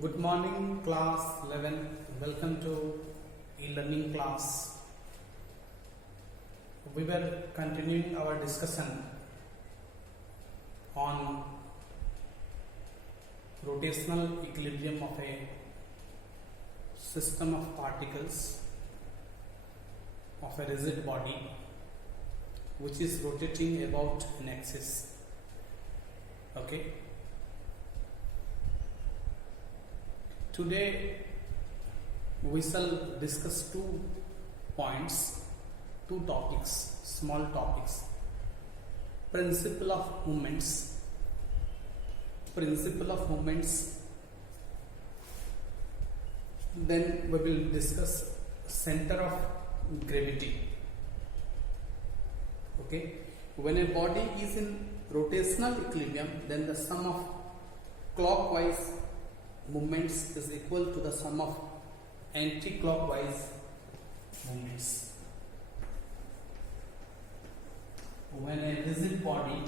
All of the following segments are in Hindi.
Good morning, class 11. Welcome to e-learning class. We were continuing our discussion on rotational equilibrium of a system of particles of a rigid body which is rotating about an axis. Okay. Today we shall discuss two points, two topics, small topics. Principle of movements. Then we will discuss center of gravity. Okay. When a body is in rotational equilibrium, then the sum of clockwise movements is equal to the sum of anti-clockwise movements. When a rigid body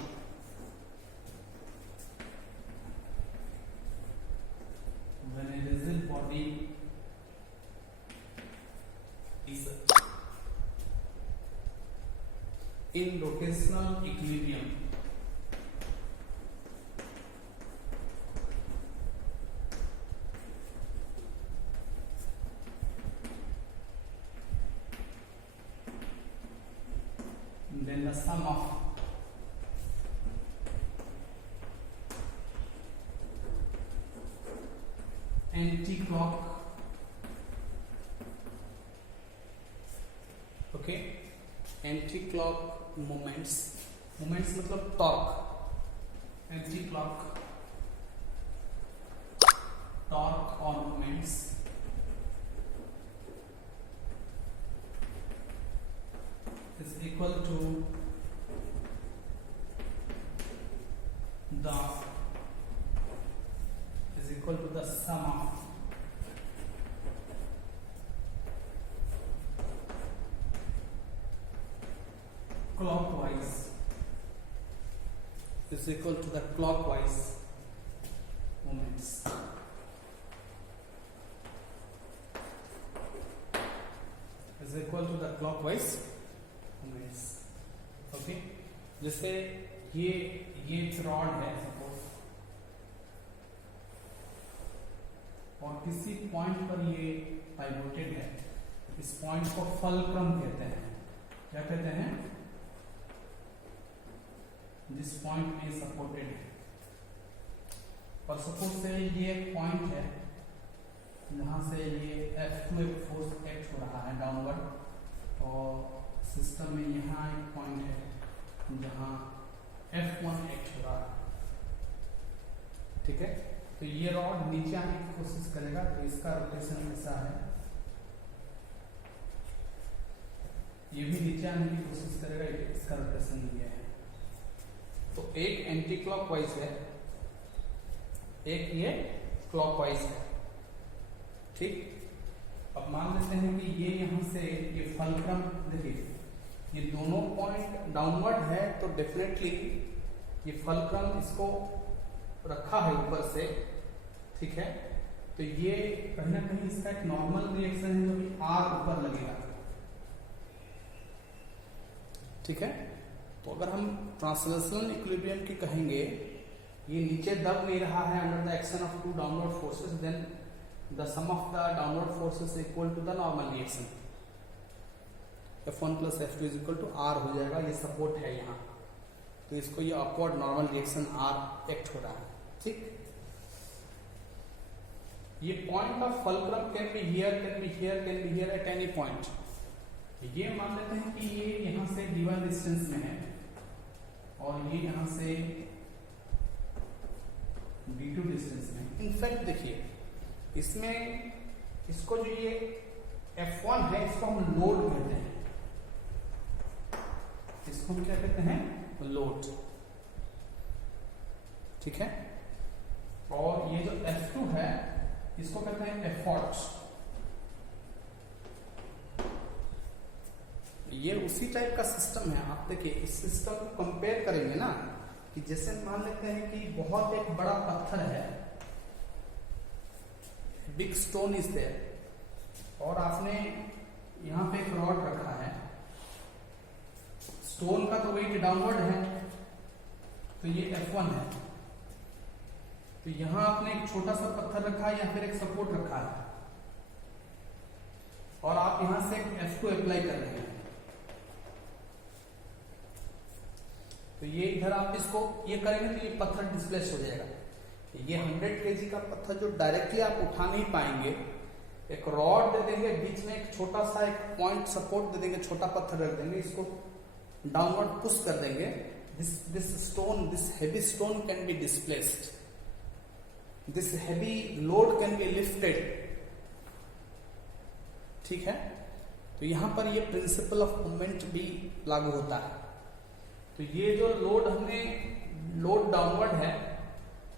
is in rotational equilibrium, then the sum of anti-clock, anti-clock moments मतलब टॉर्क, एंटी-क्लॉक टॉर्क और moments is equal to the sum of clockwise is equal to the clockwise moments. Is equal to the clockwise moments. Okay. जैसे ये रॉड है सपोज, और किसी पॉइंट पर ये पाइवोटेड है, इस पॉइंट को फलक्रम कहते हैं. क्या कहते हैं? जिस पॉइंट में सपोर्टेड है. और सपोज से ये एक पॉइंट है जहां से ये F2 एक फोर्स एक्ट हो रहा है डाउनवर्ड, और सिस्टम में यहाँ एक पॉइंट है जहां F1 एक्ट हो रहा है. ठीक है. तो ये रॉड नीचे आने की कोशिश करेगा, तो इसका रोटेशन ऐसा है, ये भी नीचे आने की कोशिश करेगा, इसका रोटेशन ये है. तो एक एंटी क्लॉकवाइज है, एक ये क्लॉकवाइज है. ठीक. अब मान लेते हैं कि ये यहां से ये फलक्रम, देखिए ये दोनों पॉइंट डाउनवर्ड है, तो डेफिनेटली ये फलक्रम इसको रखा है ऊपर से. ठीक है. तो ये कहीं ना कहीं इसका एक नॉर्मल रिएक्शन है जो कि R ऊपर लगेगा. ठीक है. तो अगर हम ट्रांसलेशनल इक्विलिब्रियम की कहेंगे, ये नीचे दब नहीं रहा है under the action of two downward forces, then the sum of the downward forces equal to the normal reaction. F1 plus F2 is equal to R हो जाएगा. ये सपोर्ट है यहाँ, तो इसको ये upward normal reaction R act हो रहा है. ठीक. ये point of fulcrum can be here at any point. ये मान लेते हैं कि ये यहां से गिवन डिस्टेंस में है, और ये यहां से V2 डिस्टेंस में. इनफैक्ट देखिए इसमें इसको जो ये F1 है, इसको हम लोड कहते हैं. इसको हम क्या कहते हैं? लोड. ठीक है. और ये जो F2 है, इसको कहते हैं एफर्ट. ये उसी टाइप का सिस्टम है. आप देखिए इस सिस्टम को कंपेयर करेंगे ना, कि जैसे मान लेते हैं कि बहुत एक बड़ा पत्थर है, बिग स्टोन इज देयर और आपने यहां पे एक रॉड रखा है, स्टोन का तो वेट डाउनवर्ड है, तो ये F1 है। तो यहां आपने एक छोटा सा पत्थर रखा है या फिर एक सपोर्ट रखा है और आप यहां से F2 अप्लाई कर रहे हैं। तो ये इधर आप इसको ये करेंगे तो ये पत्थर डिस्प्लेस हो जाएगा। ये 100 kg का पत्थर जो डायरेक्टली आप उठा नहीं पाएंगे, एक रॉड दे देंगे, बीच में एक छोटा सा एक पॉइंट सपोर्ट दे देंगे, छोटा पत्थर रख देंगे, इसको डाउनवर्ड पुश कर देंगे, this heavy stone can be displaced, this heavy load can be lifted। ठीक है, तो यहां पर ये प्रिंसिपल ऑफ मूवमेंट भी लागू होता है। तो ये जो लोड डाउनवर्ड है,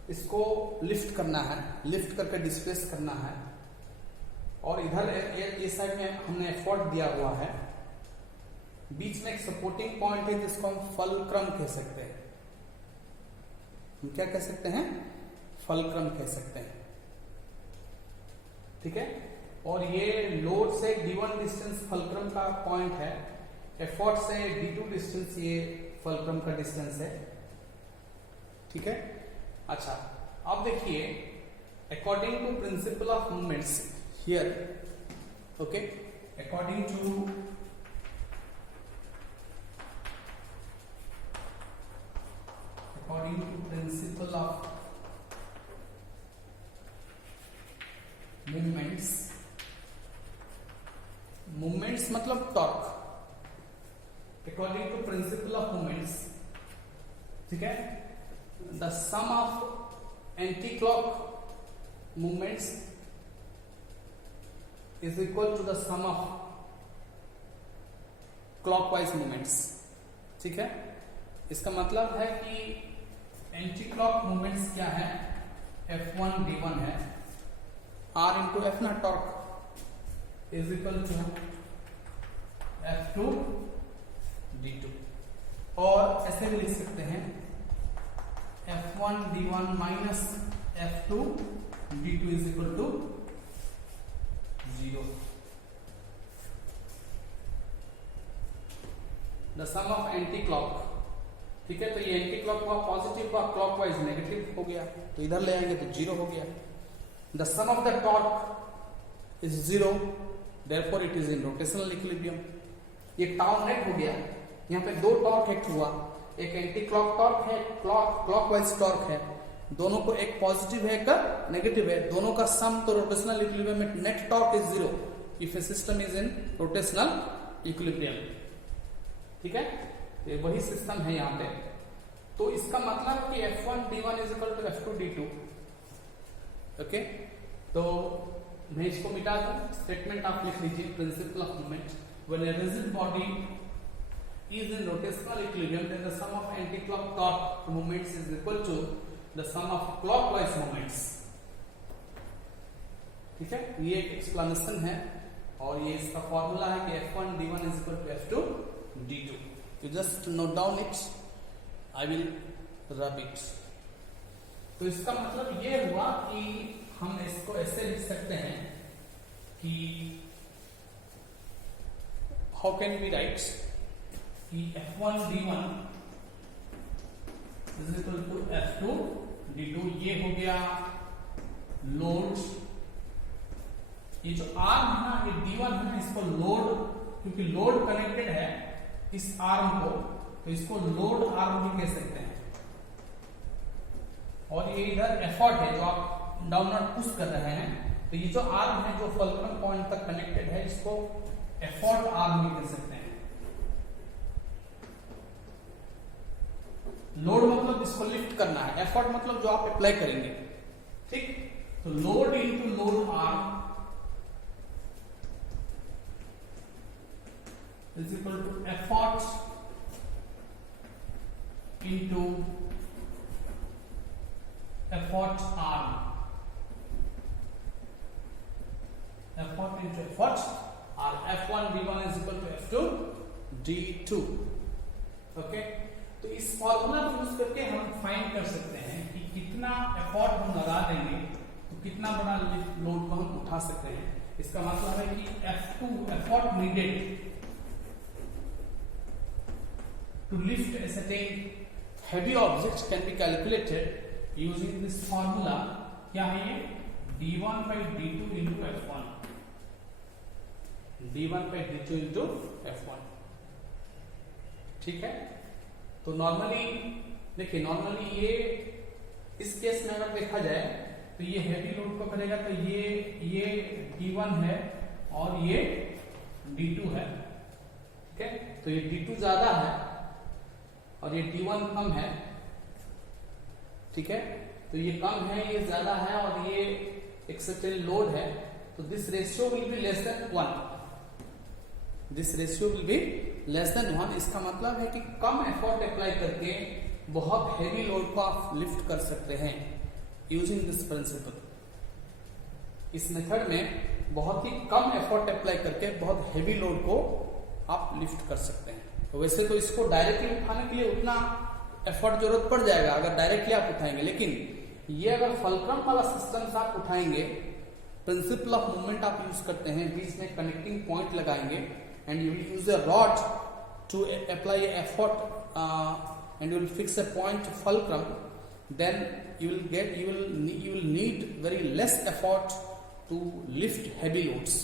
इसको लिफ्ट करना है, लिफ्ट करके डिस्प्लेस करना है। और इधर ये साइड में हमने एफर्ट दिया हुआ है, बीच में एक सपोर्टिंग पॉइंट है जिसको हम फलक्रम कह सकते हैं। हम क्या कह सकते हैं? फलक्रम कह सकते हैं। ठीक है, और ये लोड से D1 डिस्टेंस फलक्रम का पॉइंट है, एफर्ट से D2 डिस्टेंस ये फलक्रम का डिस्टेंस है। ठीक है, अच्छा अब देखिए, according to principle of movements here, okay, according to principle of movements मतलब torque, according to principle of movements, ठीक है, the sum of anti clock movements is equal to the sum of clockwise movements. ठीक है, इसका मतलब है कि एंटी क्लॉक मूवमेंट्स क्या है? F1 D1 है, R इंटू F ना torque is equal to F2 D2। और ऐसे भी लिख सकते हैं F1 D1 minus F2 D2 is equal to 0। The sum of anti clock, ठीक है, तो ये एंटी क्लॉक हुआ पॉजिटिव हुआ, क्लॉकवाइज नेगेटिव हो गया, तो इधर ले आएंगे तो 0 हो गया। The sum of the torque is 0, therefore it is in rotational equilibrium. ये टाउ नेट हो गया, यहाँ पे दो टॉर्क एक्ट हुआ, एक एंटी क्लॉक टॉर्क है, क्लॉकवाइज टॉर्क है, दोनों को एक पॉजिटिव है एक नेगेटिव है, दोनों का सम तो रोटेशनल इक्विलिब्रियम में net torque is 0 if A system is in rotational equilibrium. ठीक है, तो वही सिस्टम है यहाँ पे। तो इसका मतलब कि F1 D1 is equal to F2 D2। Okay, तो मैं इसको मिटा दूं, स्टेटमेंट आप लिख लीजिए, principal of movement, when a rigid body is in rotational equilibrium, then the sum of anti-clock torque moments is equal to the sum of clockwise moments। ठीक है, ये एक एक्सप्लेनेशन है और ये इसका फॉर्मूला है कि F1 D1 is equal to F2 D2। You just note down it, I will rub it। तो इसका मतलब ये हुआ कि हम इसको ऐसे लिख सकते हैं कि how can we write कि F1 D1 is equal to F2 D2। ये हो गया लोड, ये जो आर्म है ना, ये D1 है ना, इसको लोड, क्योंकि लोड कनेक्टेड है इस आर्म को, तो इसको लोड आर्म भी कह सकते हैं। और ये इधर एफर्ट है जो आप डाउनवर्ड पुश कर रहे हैं, तो ये जो आर्म है जो फलक्रम पॉइंट तक कनेक्टेड है, इसको एफर्ट आर्म भी कह सकते हैं। लोड मतलब इसको लिफ्ट करना है, एफर्ट मतलब जो आप अप्लाई करेंगे। ठीक, तो load into load arm is equal to effort into effort arm, effort into effort, और F1 D1 is equal to F2 D2। Okay, तो इस फॉर्मूला को यूज करके हम फाइंड कर सकते हैं कि कितना एफर्ट हम लगा देंगे तो कितना बड़ा लोड को हम उठा सकते हैं। इसका मतलब है कि F2 effort needed to lift a certain heavy object can be calculated using this formula। क्या है ये? d1 by d2 into f1, d1 by d2 into f1। ठीक है, तो नॉर्मली देखिए, नॉर्मली ये इस केस में अगर देखा जाए तो ये हैवी लोड को करेगा, तो ये d1 है और ये d2 है। ठीक है, तो ये d2 ज्यादा है और ये d1 कम है। ठीक है, तो ये कम है, ये ज्यादा है और ये एक सर्टेन लोड है, तो this ratio will be less than 1। This ratio will be less than 1। इसका मतलब है कि कम एफर्ट अप्लाई करके बहुत हैवी लोड को आप लिफ्ट कर सकते हैं यूजिंग दिस प्रिंसिपल। इस मेथड में बहुत ही कम एफर्ट अप्लाई करके बहुत हैवी लोड को आप लिफ्ट कर सकते हैं। तो वैसे तो इसको डायरेक्टली उठाने के लिए उतना एफर्ट जरूरत पड़ जाएगा अगर डायरेक्टली आप उठाएंगे, लेकिन ये अगर फलक्रम वाला सिस्टम से आप उठाएंगे, प्रिंसिपल ऑफ मूवमेंट आप यूज करते हैं, बीच में कनेक्टिंग पॉइंट लगाएंगे and you will use a rod to apply effort and you will fix a point fulcrum, then you will need very less effort to lift heavy loads।